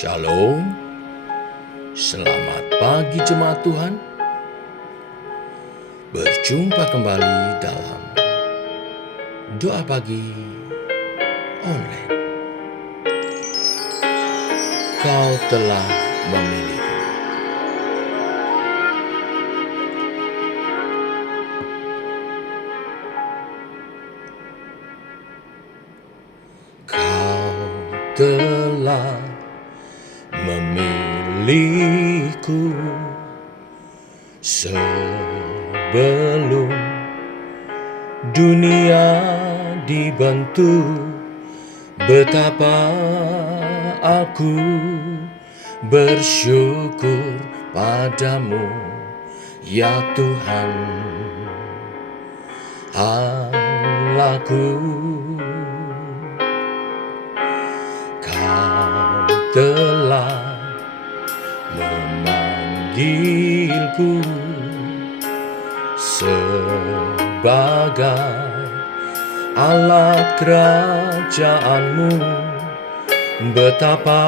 Shalom, selamat pagi jemaat Tuhan. Berjumpa kembali dalam doa pagi online. Kau telah memilihku. Kau telah memilihku sebelum dunia dibentuk. Betapa aku bersyukur padamu, ya Tuhan Allahku. Kau telah memanggilku sebagai alat kerajaanmu. Betapa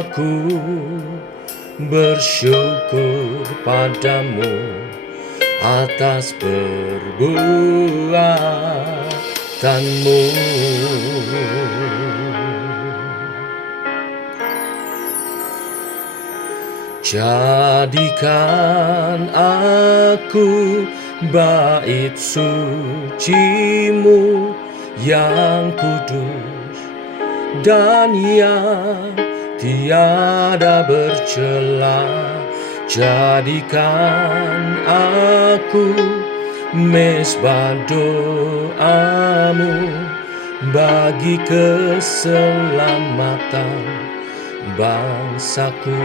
aku bersyukur padamu atas perbuatanmu. Jadikan aku bait suci-Mu yang kudus dan yang tiada bercela. Jadikan aku mezbah doa-Mu bagi keselamatan bangsaku.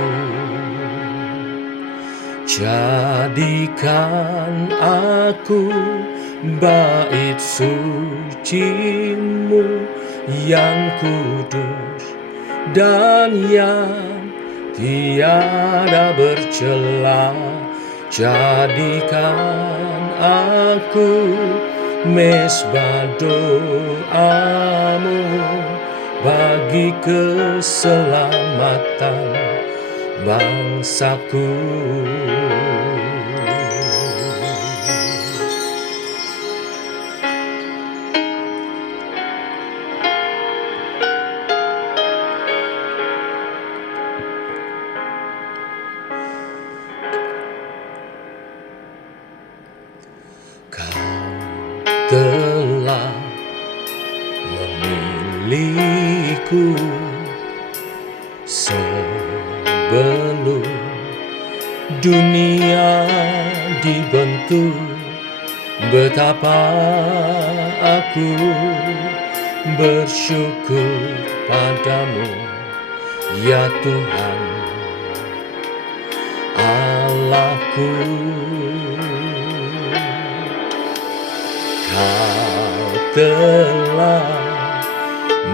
Jadikan aku bait suci-Mu yang kudus dan yang tiada bercela. Jadikan aku mezbah doa-Mu bagi keselamatan bangsaku. Kau telah memilihku sebelum dunia dibentuk. Betapa aku bersyukur padamu, ya Tuhan Allahku. Kau telah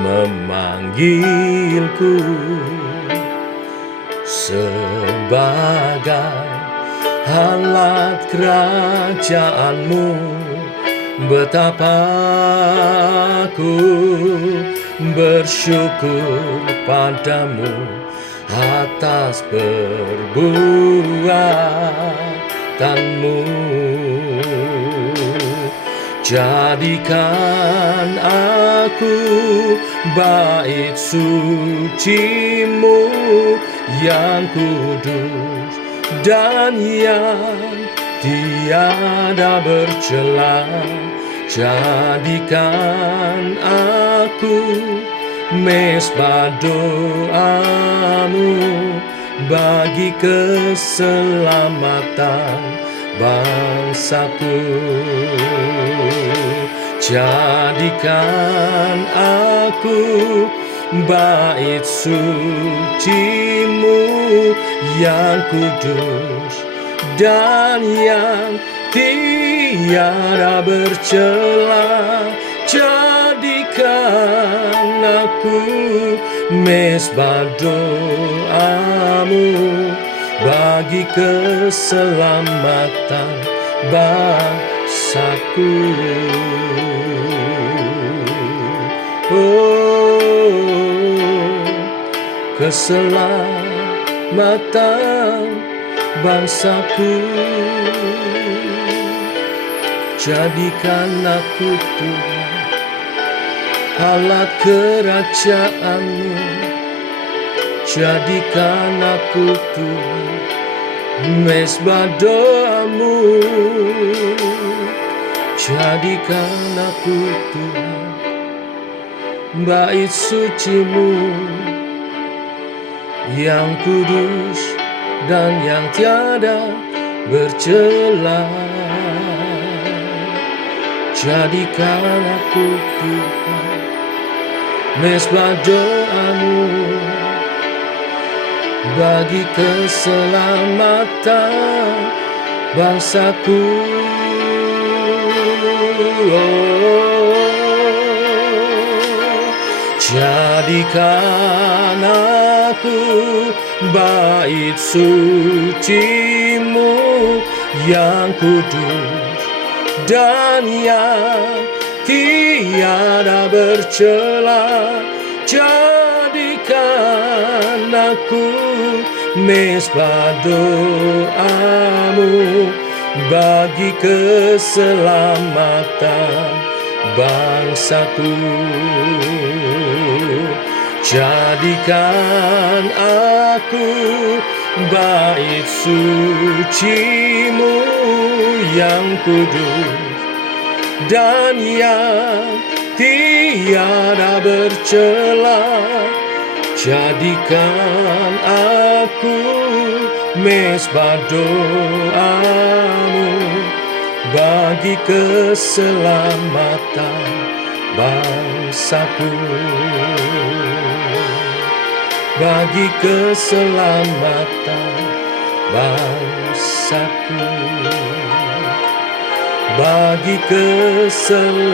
memanggilku sebagai alat kerajaan-Mu. Betapa aku bersyukur padamu atas perbuatanmu. Jadikan aku bait suci-Mu yang kudus dan yang tiada bercela. Jadikan aku mezbah doa-Mu bagi keselamatan bangsaku. Jadikan aku bait suci-Mu yang kudus dan yang tiada bercela. Jadikan aku mezbah doa-Mu bagi keselamatan bangsaku. Oh, keselamatan bangsaku. Jadikan aku Tuhan alat kerajaan-Mu. Jadikan aku Tuhan mezbah doa-Mu. Jadikan aku Tuhan bait suci-Mu yang kudus dan yang tiada bercela. Jadikan aku Tuhan mezbah doa-Mu bagi keselamatan bangsaku. Jadikan aku bait suci-Mu yang kudus dan yang tiada bercela. Jadikan aku mezbah doa-Mu bagi keselamatan bangsaku. Jadikan aku bait suci-Mu yang kudus dan yang tiada bercela. Jadikan aku mezbah doa-Mu bagi keselamatan bangsaku. Bagi keselamatan bangsaku. Bagi keselamatan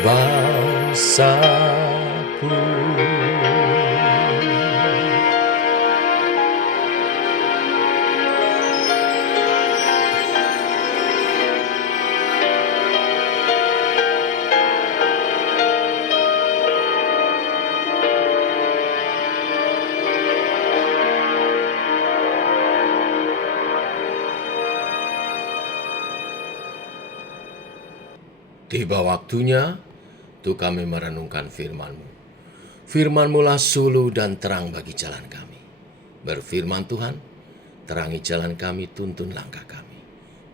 bangsaku. Tiba waktunya untuk kami merenungkan firman-Mu. Firman-Mu lah suluh dan terang bagi jalan kami. Berfirman Tuhan, terangi jalan kami, tuntun langkah kami.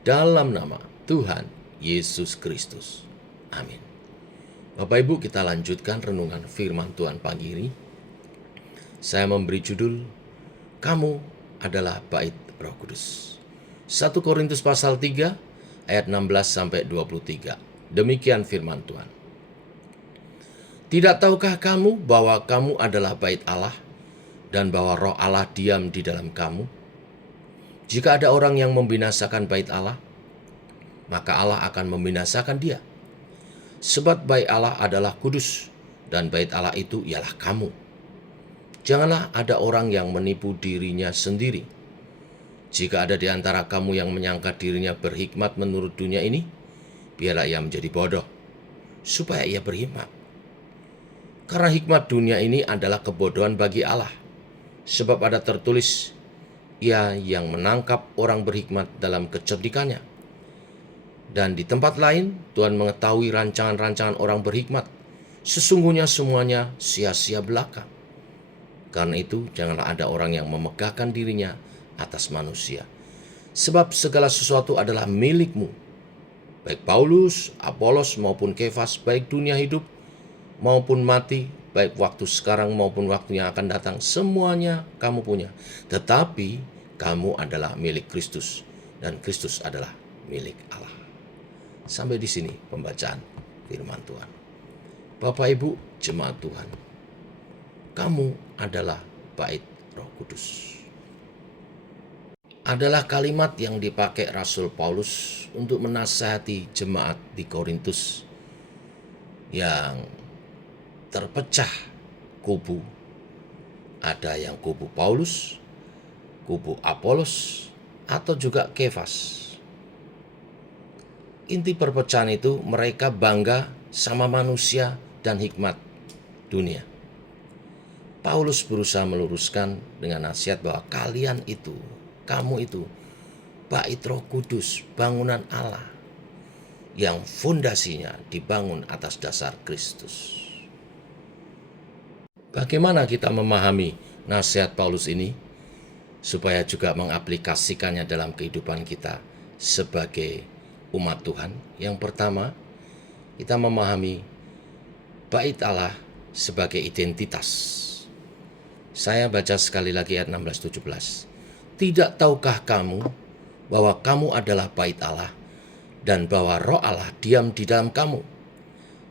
Dalam nama Tuhan Yesus Kristus. Amin. Bapak Ibu, kita lanjutkan renungan firman Tuhan pagi ini. Saya memberi judul, Kamu adalah Bait Roh Kudus. 1 Korintus pasal 3 ayat 16-23. Demikian firman Tuhan. Tidak tahukah kamu bahwa kamu adalah bait Allah dan bahwa Roh Allah diam di dalam kamu? Jika ada orang yang membinasakan bait Allah, maka Allah akan membinasakan dia. Sebab bait Allah adalah kudus dan bait Allah itu ialah kamu. Janganlah ada orang yang menipu dirinya sendiri. Jika ada di antara kamu yang menyangka dirinya berhikmat menurut dunia ini, biarlah ia menjadi bodoh, supaya ia berhikmat. Karena hikmat dunia ini adalah kebodohan bagi Allah. Sebab ada tertulis, Ia yang menangkap orang berhikmat dalam kecerdikannya. Dan di tempat lain, Tuhan mengetahui rancangan-rancangan orang berhikmat. Sesungguhnya semuanya sia-sia belaka. Karena itu, janganlah ada orang yang memegahkan dirinya atas manusia. Sebab segala sesuatu adalah milikmu. Baik Paulus, Apolos maupun Kefas, baik dunia hidup maupun mati, baik waktu sekarang maupun waktu yang akan datang, semuanya kamu punya. Tetapi kamu adalah milik Kristus dan Kristus adalah milik Allah. Sampai di sini pembacaan firman Tuhan. Bapak Ibu jemaat Tuhan, kamu adalah bait Roh Kudus. Adalah kalimat yang dipakai Rasul Paulus untuk menasihati jemaat di Korintus yang terpecah kubu. Ada yang kubu Paulus, kubu Apolos, atau juga Kefas. Inti perpecahan itu mereka bangga sama manusia dan hikmat dunia. Paulus berusaha meluruskan dengan nasihat bahwa kamu itu bait Roh Kudus, bangunan Allah yang fondasinya dibangun atas dasar Kristus. Bagaimana kita memahami nasihat Paulus ini supaya juga mengaplikasikannya dalam kehidupan kita sebagai umat Tuhan? Yang pertama, kita memahami bait Allah sebagai identitas. Saya baca sekali lagi ayat 16-17. Tidak tahukah kamu bahwa kamu adalah bait Allah dan bahwa Roh Allah diam di dalam kamu?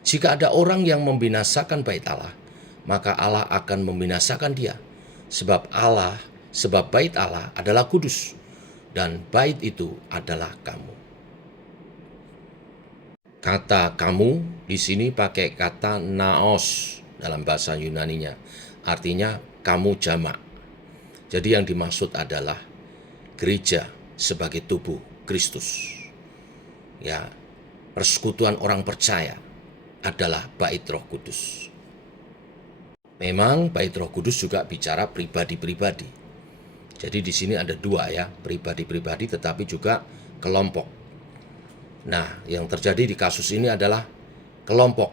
Jika ada orang yang membinasakan bait Allah, maka Allah akan membinasakan dia. Sebab bait Allah adalah kudus, dan bait itu adalah kamu. Kata kamu di sini pakai kata naos dalam bahasa Yunaninya. Artinya kamu jamak. Jadi yang dimaksud adalah gereja sebagai tubuh Kristus. Ya, persekutuan orang percaya adalah bait Roh Kudus. Memang bait Roh Kudus juga bicara pribadi-pribadi. Jadi di sini ada dua ya, pribadi-pribadi tetapi juga kelompok. Nah, yang terjadi di kasus ini adalah kelompok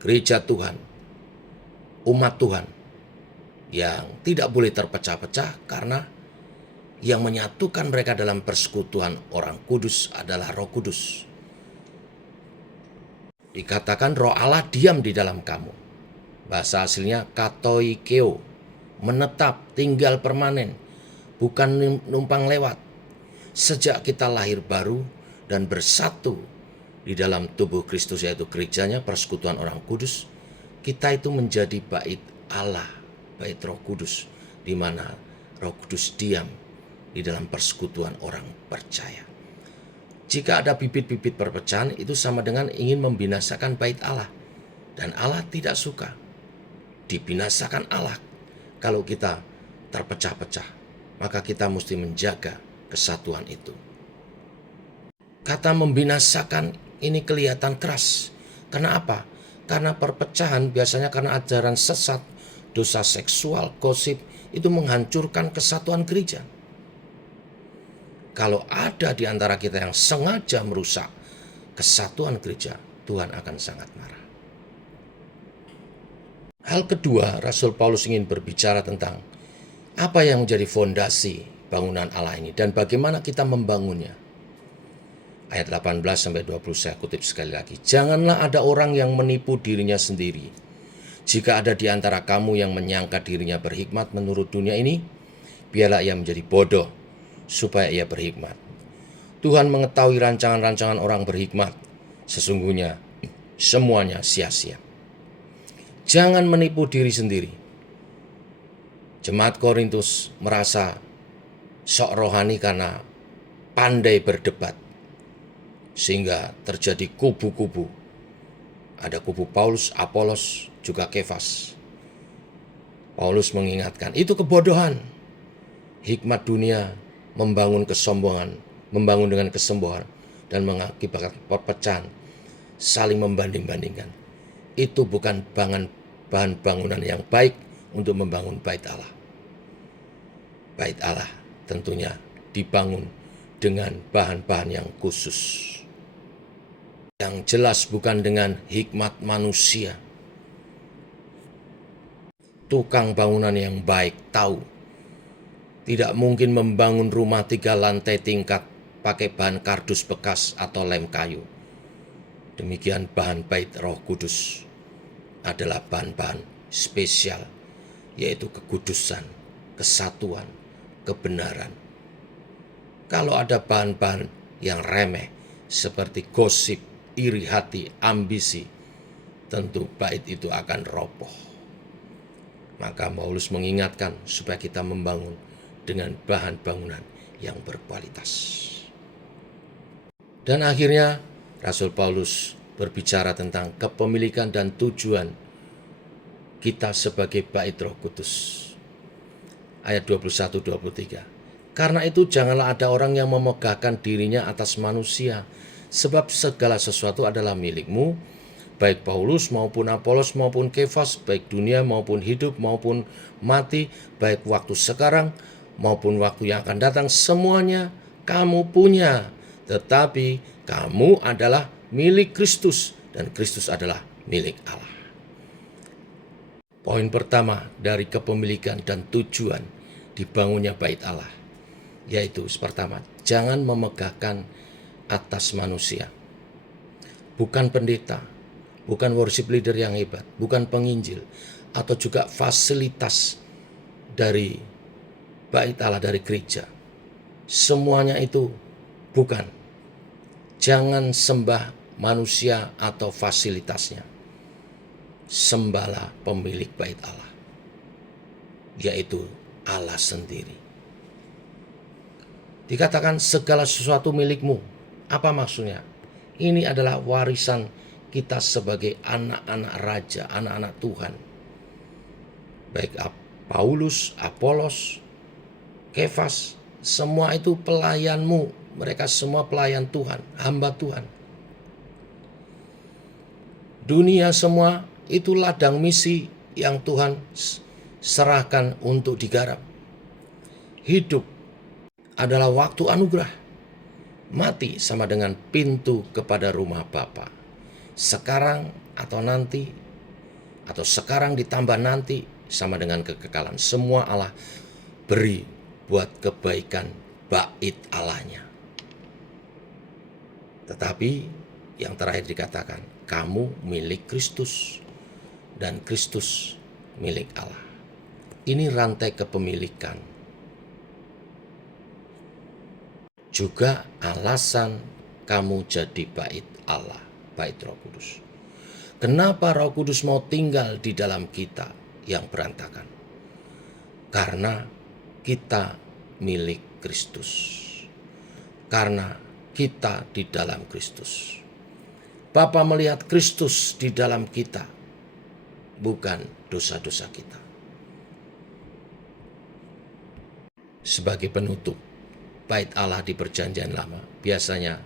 gereja Tuhan, umat Tuhan yang tidak boleh terpecah-pecah karena yang menyatukan mereka dalam persekutuan orang kudus adalah Roh Kudus. Dikatakan Roh Allah diam di dalam kamu. Bahasa aslinya katoikeo, menetap, tinggal permanen, bukan numpang lewat. Sejak kita lahir baru dan bersatu di dalam tubuh Kristus, yaitu gerejanya, persekutuan orang kudus, kita itu menjadi bait Allah, bait Roh Kudus, di mana Roh Kudus diam di dalam persekutuan orang percaya. Jika ada bibit-bibit perpecahan, itu sama dengan ingin membinasakan bait Allah. Dan Allah tidak suka dibinasakan Allah kalau kita terpecah-pecah. Maka kita mesti menjaga kesatuan itu. Kata membinasakan ini kelihatan keras. Kenapa? Karena perpecahan biasanya karena ajaran sesat, dosa seksual, gosip, itu menghancurkan kesatuan gereja. Kalau ada di antara kita yang sengaja merusak kesatuan gereja, Tuhan akan sangat marah. Hal kedua, Rasul Paulus ingin berbicara tentang apa yang menjadi fondasi bangunan Allah ini dan bagaimana kita membangunnya. Ayat 18-20 saya kutip sekali lagi. Janganlah ada orang yang menipu dirinya sendiri. Jika ada di antara kamu yang menyangka dirinya berhikmat menurut dunia ini, biarlah ia menjadi bodoh supaya ia berhikmat. Tuhan mengetahui rancangan-rancangan orang berhikmat. Sesungguhnya semuanya sia-sia. Jangan menipu diri sendiri. Jemaat Korintus merasa sok rohani karena pandai berdebat. Sehingga terjadi kubu-kubu. Ada kubu Paulus, Apolos, juga Kefas. Paulus mengingatkan, itu kebodohan. Hikmat dunia membangun kesombongan, membangun dengan kesombongan, dan mengakibatkan perpecahan, saling membanding-bandingkan. Itu bukan bahan bangunan yang baik untuk membangun bait Allah. Bait Allah tentunya dibangun dengan bahan-bahan yang khusus. Yang jelas bukan dengan hikmat manusia. Tukang bangunan yang baik tahu tidak mungkin membangun rumah 3 lantai tingkat pakai bahan kardus bekas atau lem kayu. Demikian bahan bait Roh Kudus adalah bahan-bahan spesial, yaitu kekudusan, kesatuan, kebenaran. Kalau ada bahan-bahan yang remeh seperti gosip, iri hati, ambisi, tentu bait itu akan roboh. Maka Paulus mengingatkan supaya kita membangun dengan bahan bangunan yang berkualitas. Dan akhirnya Rasul Paulus berbicara tentang kepemilikan dan tujuan kita sebagai bait Roh Kudus. Ayat 21-23. Karena itu janganlah ada orang yang memegahkan dirinya atas manusia, sebab segala sesuatu adalah milikmu, baik Paulus maupun Apolos maupun Kefas, baik dunia maupun hidup maupun mati, baik waktu sekarang maupun waktu yang akan datang, semuanya kamu punya. Tetapi kamu adalah milik Kristus dan Kristus adalah milik Allah. Poin pertama dari kepemilikan dan tujuan dibangunnya bait Allah, yaitu pertama, jangan memegahkan atas manusia. Bukan pendeta, bukan worship leader yang hebat, bukan penginjil, atau juga fasilitas dari bait Allah, dari gereja. Semuanya itu bukan. Jangan sembah manusia atau fasilitasnya. Sembahlah pemilik bait Allah, yaitu Allah sendiri. Dikatakan segala sesuatu milikmu. Apa maksudnya? Ini adalah warisan kita sebagai anak-anak raja, anak-anak Tuhan. Baik Paulus, Apolos, Kefas, semua itu pelayanmu. Mereka semua pelayan Tuhan, hamba Tuhan. Dunia semua itu ladang misi yang Tuhan serahkan untuk digarap. Hidup adalah waktu anugerah. Mati sama dengan pintu kepada rumah Bapa. Sekarang atau nanti, atau sekarang ditambah nanti, sama dengan kekekalan. Semua Allah beri buat kebaikan bait Allahnya. Tetapi yang terakhir dikatakan, kamu milik Kristus dan Kristus milik Allah. Ini rantai kepemilikan. Juga alasan kamu jadi bait Allah, bait Roh Kudus. Kenapa Roh Kudus mau tinggal di dalam kita yang berantakan? Karena kita milik Kristus. Karena kita di dalam Kristus. Bapa melihat Kristus di dalam kita, bukan dosa-dosa kita. Sebagai penutup, bait Allah di Perjanjian Lama biasanya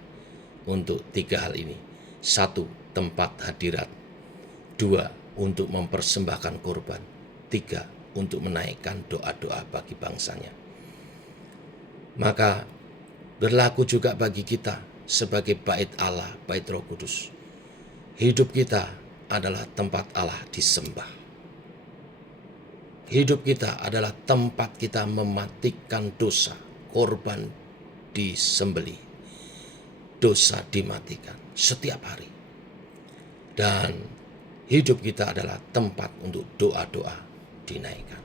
untuk 3 hal ini. 1, tempat hadirat. 2, untuk mempersembahkan korban. 3, untuk menaikkan doa-doa bagi bangsanya. Maka berlaku juga bagi kita sebagai bait Allah, bait Roh Kudus. Hidup kita adalah tempat Allah disembah. Hidup kita adalah tempat kita mematikan dosa, korban disembelih, dosa dimatikan setiap hari. Dan hidup kita adalah tempat untuk doa-doa dinaikkan.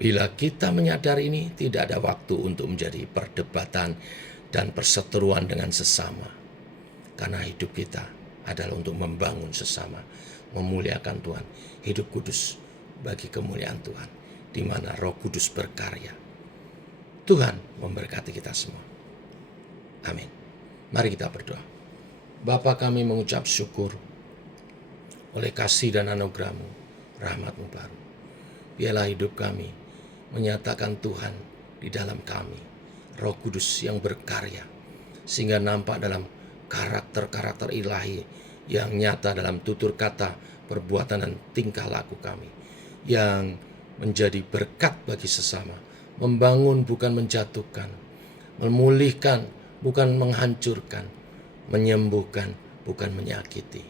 Bila kita menyadari ini, tidak ada waktu untuk menjadi perdebatan dan perseteruan dengan sesama. Karena hidup kita adalah untuk membangun sesama, memuliakan Tuhan, hidup kudus bagi kemuliaan Tuhan, di mana Roh Kudus berkarya. Tuhan memberkati kita semua. Amin. Mari kita berdoa. Bapa, kami mengucap syukur oleh kasih dan anugerah-Mu, rahmat-Mu baru. Biarlah hidup kami menyatakan Tuhan di dalam kami, Roh Kudus yang berkarya, sehingga nampak dalam karakter-karakter ilahi yang nyata dalam tutur kata, perbuatan, dan tingkah laku kami, yang menjadi berkat bagi sesama, membangun bukan menjatuhkan, memulihkan bukan menghancurkan, menyembuhkan bukan menyakiti.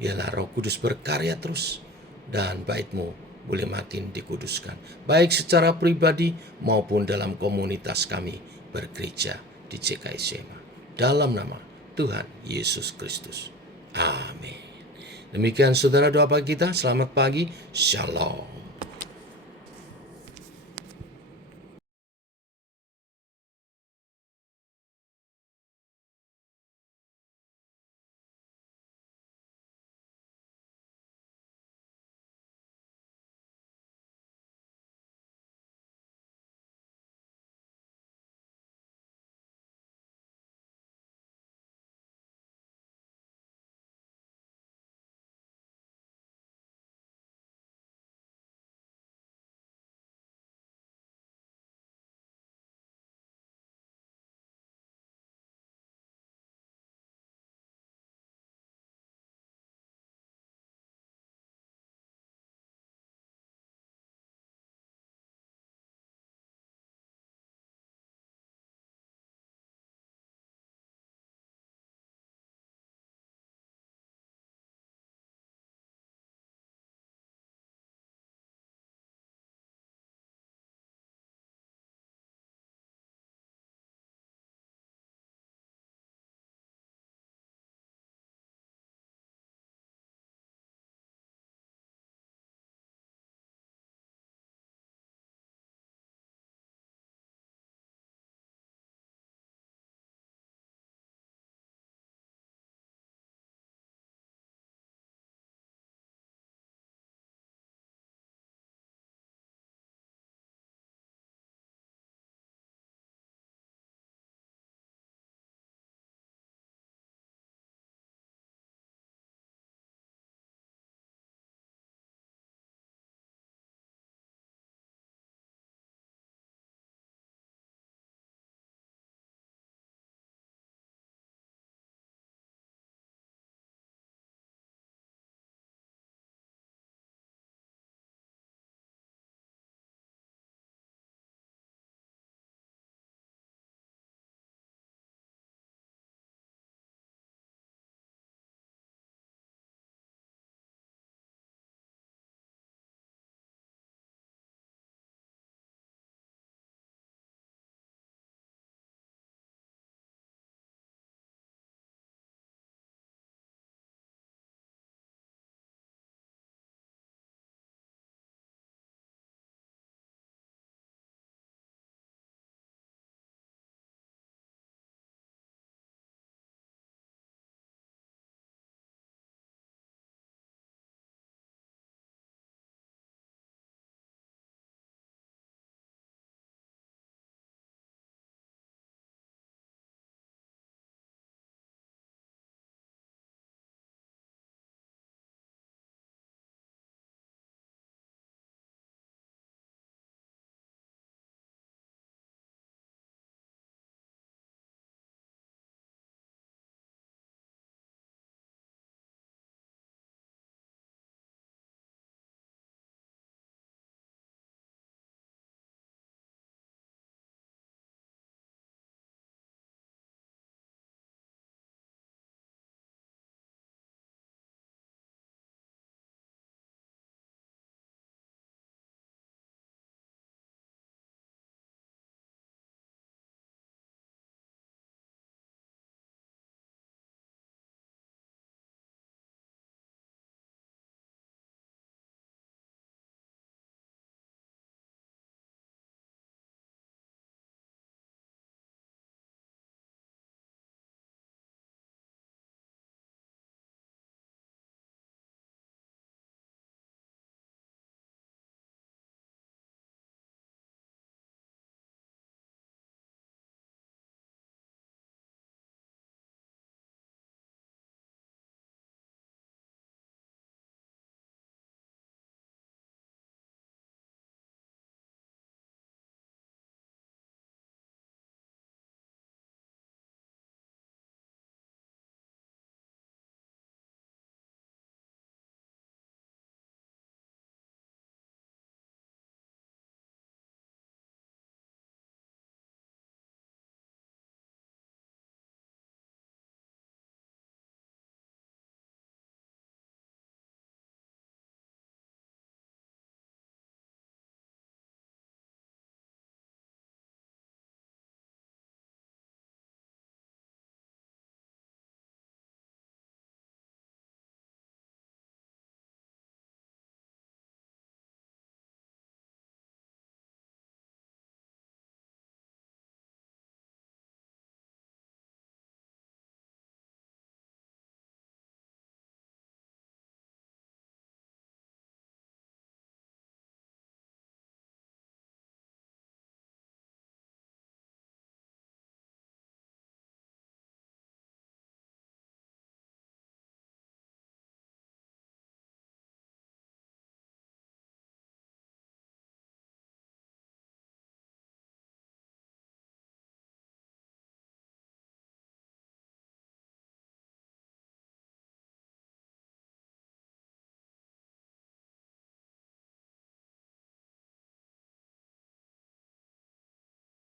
Biarlah Roh Kudus berkarya terus, dan bait-Mu boleh makin dikuduskan, baik secara pribadi maupun dalam komunitas kami bergereja di GKI Sema. Dalam nama Tuhan Yesus Kristus. Amin. Demikian saudara doa pagi kita. Selamat pagi. Shalom.